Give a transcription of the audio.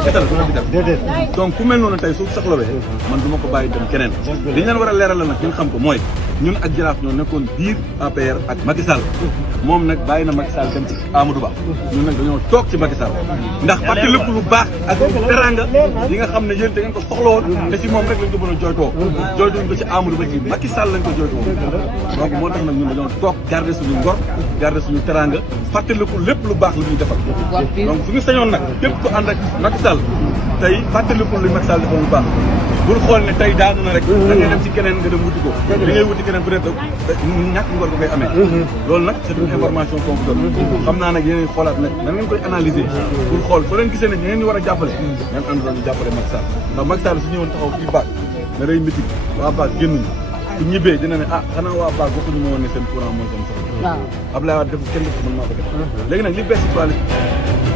yàlla kese la du ko fi def donc ku mel noonu tey su soxlawee man du ma ko bàyyi dem keneen li ñu leen war a leeral la nag ngeen xam ko mooy ñun ak Jaraaf ñoo nekkoon biir APR ak Macky Sall moom nag bàyyi na Macky Sall dem ci Amadou Ba ñun nag dañoo toog ci Macky Sall ndax fàtte lépp lu baax ak teranga yi nga xam ne yéen da ngeen ko soxla woon te si moom rek lañ ko mën a jooytoo jooytuñ ko ci Amadou Ba ci Macky Sall lañ ko jooytoo donc moo tax nag ñun dañoo toog garder suñu ngor garder suñu teranga fàtte lépp lu baax lu ñuy defal donc suñu sañoon nag képp ku ànd ak Macky Sall tey fàtte lépp lu Macky Sall defal lu baax bul xool ne tey daanu na rek da ngay dem ci keneen nga dem wuti ko li ngay wuti keneen peut être ñàkk ngor ko koy amee loolu nag c'est une information confidentielle xam naa nag yeneen xoolaat nag da ngeen koy analyser pour xool soo leen gisee ne ñeneen ñu war a jàppale ngeen ànd doon ñu jàppale Macky Sall ndax Macky Sall su ñëwoon taxaw fii baag ne day mitig waa baag génnuñu su ñibbee dina ne ah xanaa waa baag waxuñu ma woon ne seen courant mooy seen soxla Abdoulaye Wade def kenn def mën naa ko def léegi nag li bees ci